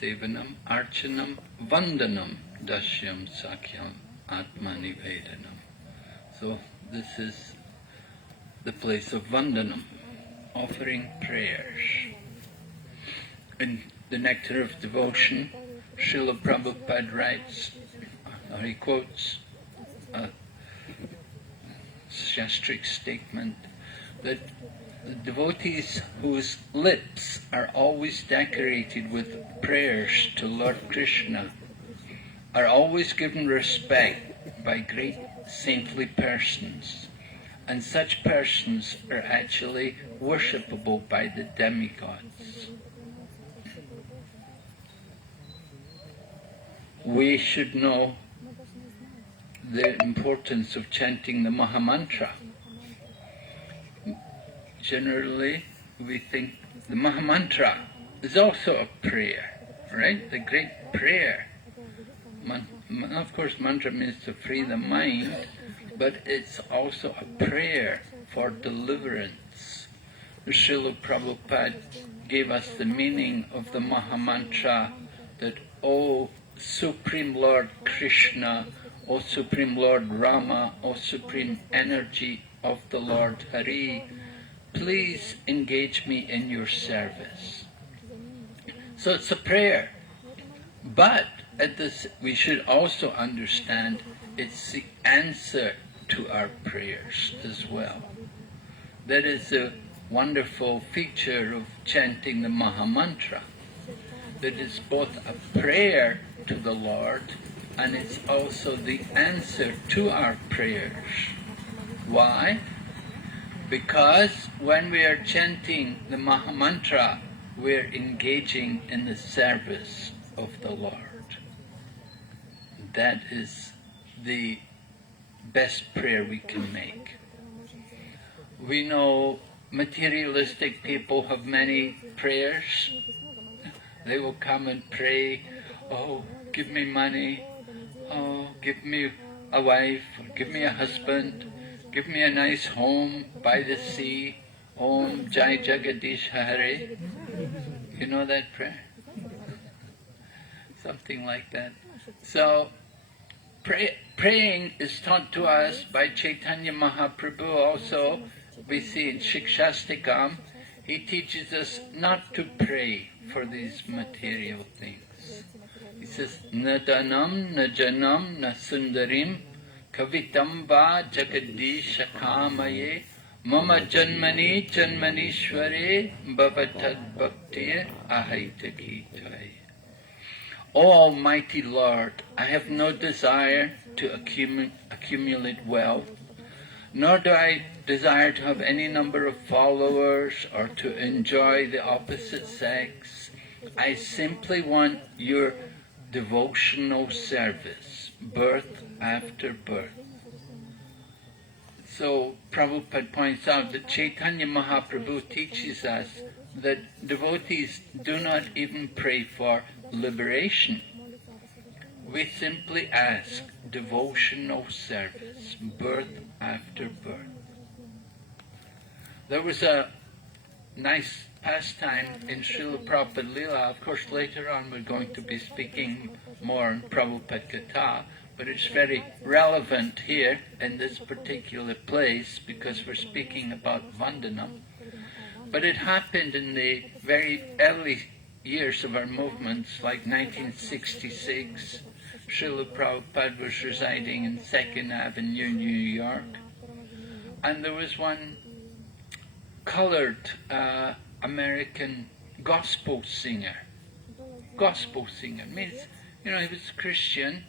Sevanam, Archanam, Vandanam, Dashyam, Sakyam, Atmanivedanam. So this is the place of Vandanam, offering prayers. In the Nectar of Devotion, Srila Prabhupada writes, or he quotes a shastric statement that the devotees whose lips are always decorated with prayers to Lord Krishna are always given respect by great saintly persons, and such persons are actually worshipable by the demigods. We should know the importance of chanting the Mahamantra. Generally, we think the Mahamantra is also a prayer, right? The great prayer. Of course, mantra means to free the mind, but it's also a prayer for deliverance. Srila Prabhupada gave us the meaning of the Mahamantra that, O Supreme Lord Krishna, O Supreme Lord Rama, O Supreme Energy of the Lord Hari, please engage me in your service. So it's a prayer, but we should also understand it's the answer to our prayers as well. That is a wonderful feature of chanting the Mahamantra, that it's both a prayer to the Lord and it's also the answer to our prayers. Why? Because when we are chanting the Mahamantra, we're engaging in the service of the Lord. That is the best prayer we can make. We know materialistic people have many prayers. They will come and pray, oh, give me money, oh, give me a wife, give me a husband, give me a nice home by the sea, Om Jai Jagadish Hare. You know that prayer? Something like that. So, praying is taught to us by Chaitanya Mahaprabhu also. We see in Shikshastikam, he teaches us not to pray for these material things. He says, Na danam, na janam, na sundarim, kavitam va jagadisha kamaye, mama janmani janmanishware, bhavatad bhaktir ahaitakitaye. O Almighty Lord, I have no desire to accumulate wealth, nor do I desire to have any number of followers or to enjoy the opposite sex. I simply want your devotional service, birth after birth. So Prabhupada points out that Chaitanya Mahaprabhu teaches us that devotees do not even pray for liberation. We simply ask devotional service, birth after birth. There was a nice pastime in Srila Prabhupada Leela. Of course, later on we're going to be speaking more on Prabhupada Katha, but it's very relevant here in this particular place because we're speaking about Vandanam. But it happened in the very early years of our movements, like 1966. Srila Prabhupada was residing in 2nd Avenue, New York, and there was one colored American gospel singer. Gospel singer means, he was Christian,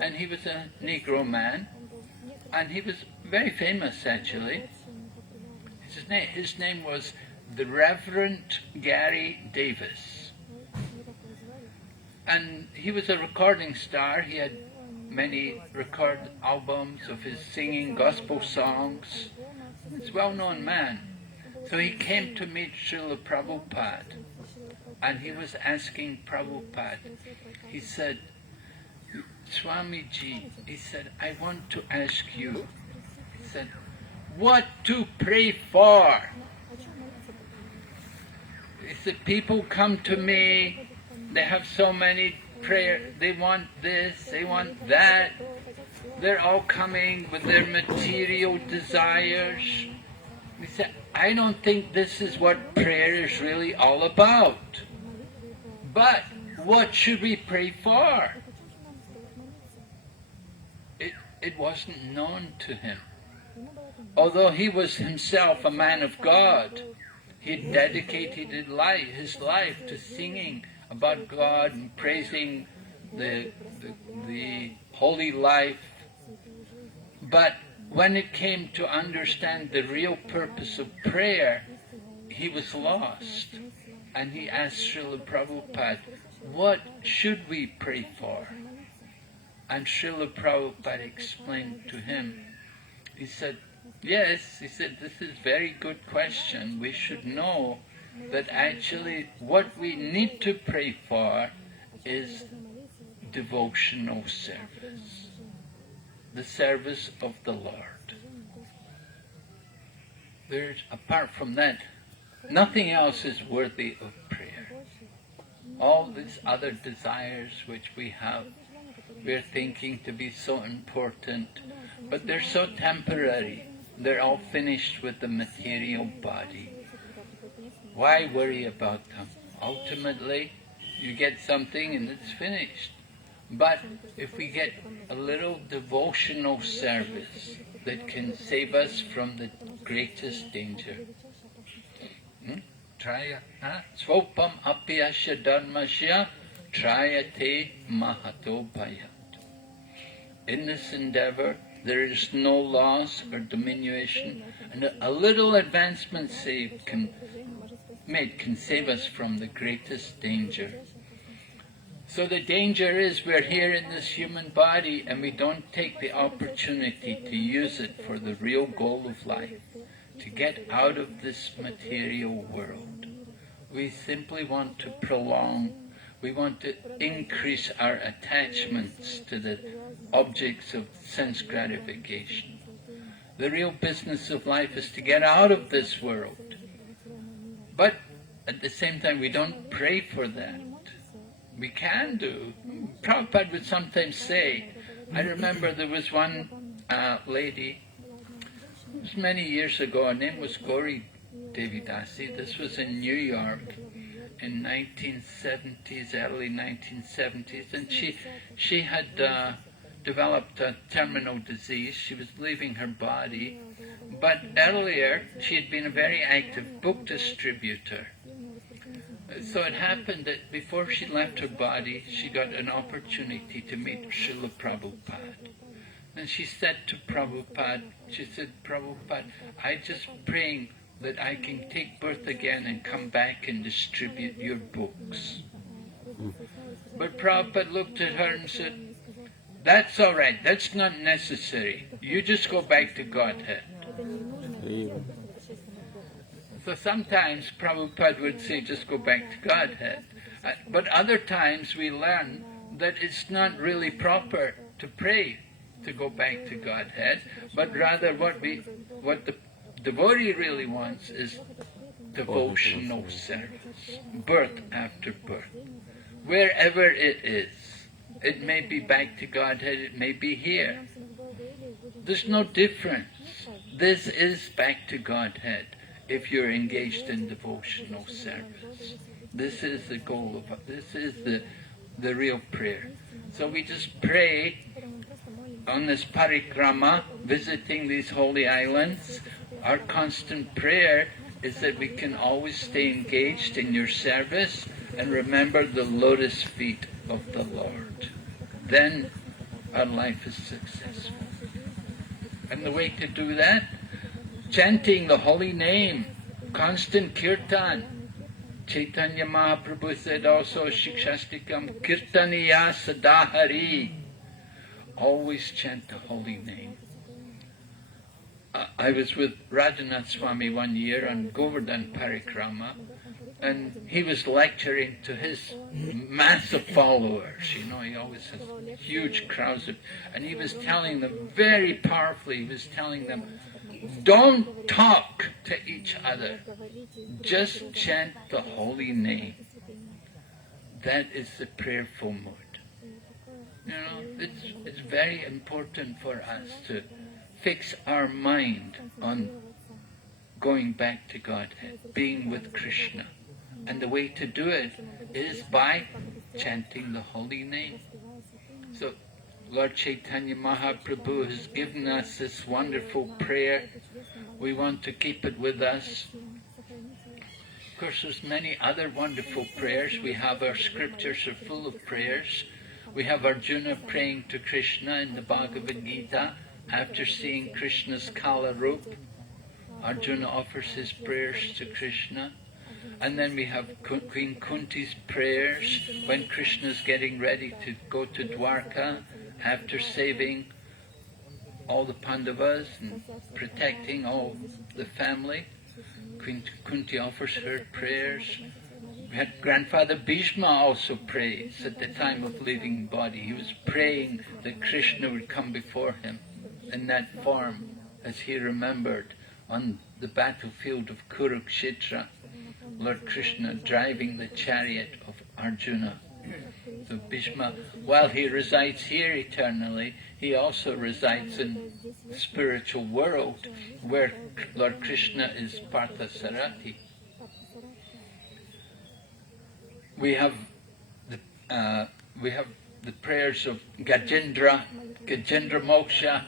and he was a Negro man, and he was very famous actually. His name was the Reverend Gary Davis. And he was a recording star. He had many record albums of his singing gospel songs. He's a well-known man. So he came to meet Srila Prabhupada, and he was asking Prabhupada, he said, Swamiji, he said, I want to ask you, he said, what to pray for? He said, people come to me, They have so many prayer. They want this, they want that. They're all coming with their material desires. We say, I don't think this is what prayer is really all about. But what should we pray for? It wasn't known to him. Although he was himself a man of God, he dedicated his life to singing about God and praising the holy life. But when it came to understand the real purpose of prayer, he was lost. And he asked Srila Prabhupada, what should we pray for? And Srila Prabhupada explained to him. He said, yes, he said, this is a very good question. We should know that actually what we need to pray for is devotional service, the service of the Lord. Apart from that, nothing else is worthy of prayer. All these other desires which we have, we're thinking to be so important, but they're so temporary. They're all finished with the material body. Why worry about them? Ultimately, you get something and it's finished. But if we get a little devotional service that can save us from the greatest danger. Traya svopam apyasya dharmasya trayate mahato bhayat. In this endeavor, there is no loss or diminution, and a little advancement can save us from the greatest danger. So the danger is we're here in this human body and we don't take the opportunity to use it for the real goal of life, to get out of this material world. We simply want to prolong, we want to increase our attachments to the objects of sense gratification. The real business of life is to get out of this world. But at the same time, we don't pray for that. We can do. Prabhupada would sometimes say, I remember there was one lady, it was many years ago, her name was Gauri Devidasi. This was in New York in 1970s, early 1970s, and she had developed a terminal disease. She was leaving her body, but earlier she had been a very active book distributor. So it happened that before she left her body, she got an opportunity to meet Srila Prabhupada. And she said to Prabhupada, she said, Prabhupada, I'm just praying that I can take birth again and come back and distribute your books. But Prabhupada looked at her and said, that's all right, that's not necessary. You just go back to Godhead. So sometimes Prabhupada would say, just go back to Godhead. But other times we learn that it's not really proper to pray to go back to Godhead, but rather what the devotee really wants is devotional service, birth after birth. Wherever it is. It may be back to Godhead, it may be here. There's no difference. This is back to Godhead if you're engaged in devotional service. This is the goal of it. This is the real prayer. So we just pray on this Parikrama, visiting these holy islands. Our constant prayer is that we can always stay engaged in your service and remember the lotus feet of the Lord. Then our life is successful. And the way to do that? Chanting the holy name, constant kirtan. Chaitanya Mahaprabhu said also, Shikshastikam kirtaniya sadahari. Always chant the holy name. I was with Radhanath Swami one year on Govardhan Parikrama, and he was lecturing to his mass of followers. You know, he always has huge crowds and he was telling them very powerfully, he was telling them, don't talk to each other. Just chant the holy name. that is the prayerful mood. You know, it's very important for us to fix our mind on going back to Godhead, being with Krishna. And the way to do it is by chanting the holy name. So Lord Chaitanya Mahaprabhu has given us this wonderful prayer. We want to keep it with us. Of course, there's many other wonderful prayers. We have our scriptures are full of prayers. We have Arjuna praying to Krishna in the Bhagavad Gita after seeing Krishna's Kala Rup. Arjuna offers his prayers to Krishna. And then we have Queen Kunti's prayers when Krishna's getting ready to go to Dwarka after saving all the Pandavas and protecting all the family. Queen Kunti offers her prayers. We had Grandfather Bhishma also prays at the time of leaving the body. He was praying that Krishna would come before him in that form as he remembered on the battlefield of Kurukshetra, Lord Krishna driving the chariot of Arjuna. So Bhishma, while he resides here eternally, he also resides in the spiritual world where Lord Krishna is Parthasarathi. We have the prayers of Gajendra Moksha.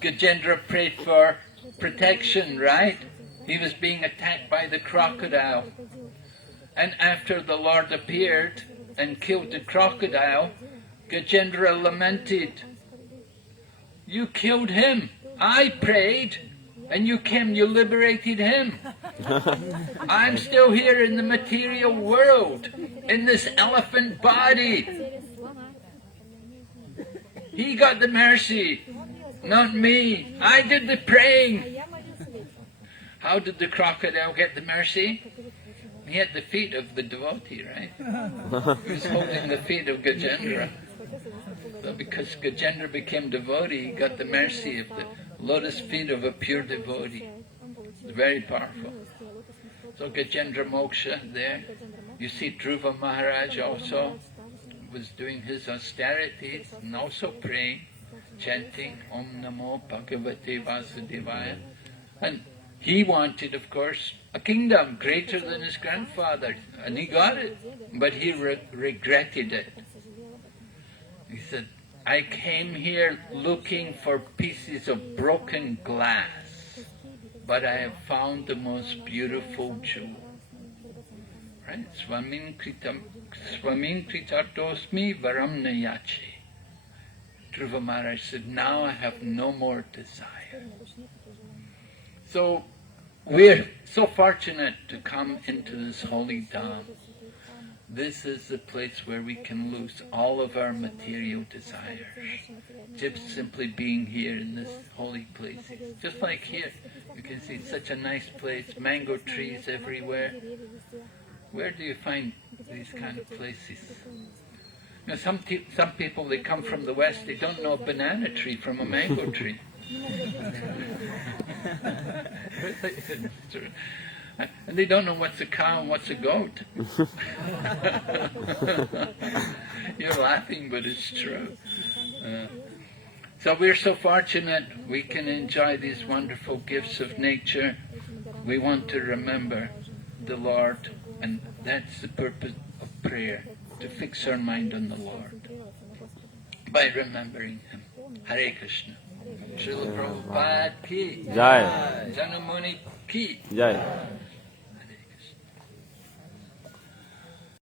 Gajendra prayed for protection, right? He was being attacked by the crocodile. And after the Lord appeared and killed the crocodile, Gajendra lamented, "You killed him. I prayed, and you came, you liberated him. I'm still here in the material world, in this elephant body. He got the mercy, not me. I did the praying." How did the crocodile get the mercy? He had the feet of the devotee, right? He was holding the feet of Gajendra. So because Gajendra became devotee, he got the mercy of the lotus feet of a pure devotee. It's very powerful. So Gajendra Moksha there. You see Dhruva Maharaj also was doing his austerities and also praying, chanting Om Namo Bhagavate Vasudevaya. And he wanted, of course, a kingdom greater than his grandfather, and he got it, but he regretted it. He said, "I came here looking for pieces of broken glass, but I have found the most beautiful jewel." Right? Swamin kritatosmi varam nayachi. Dhruva Maharaj said, "Now I have no more desire." So we're so fortunate to come into this holy Dham. This is the place where we can lose all of our material desires. Just simply being here in this holy place. Just like here, you can see such a nice place, mango trees everywhere. Where do you find these kind of places? Now some people, they come from the West, they don't know a banana tree from a mango tree. And they don't know what's a cow and what's a goat. You're laughing, but it's true. So we're so fortunate we can enjoy these wonderful gifts of nature. We want to remember the Lord, and that's the purpose of prayer, to fix our mind on the Lord by remembering Him. Hare Krishna. Srila Prabhupada ki Jai. Janamuni ki Jai.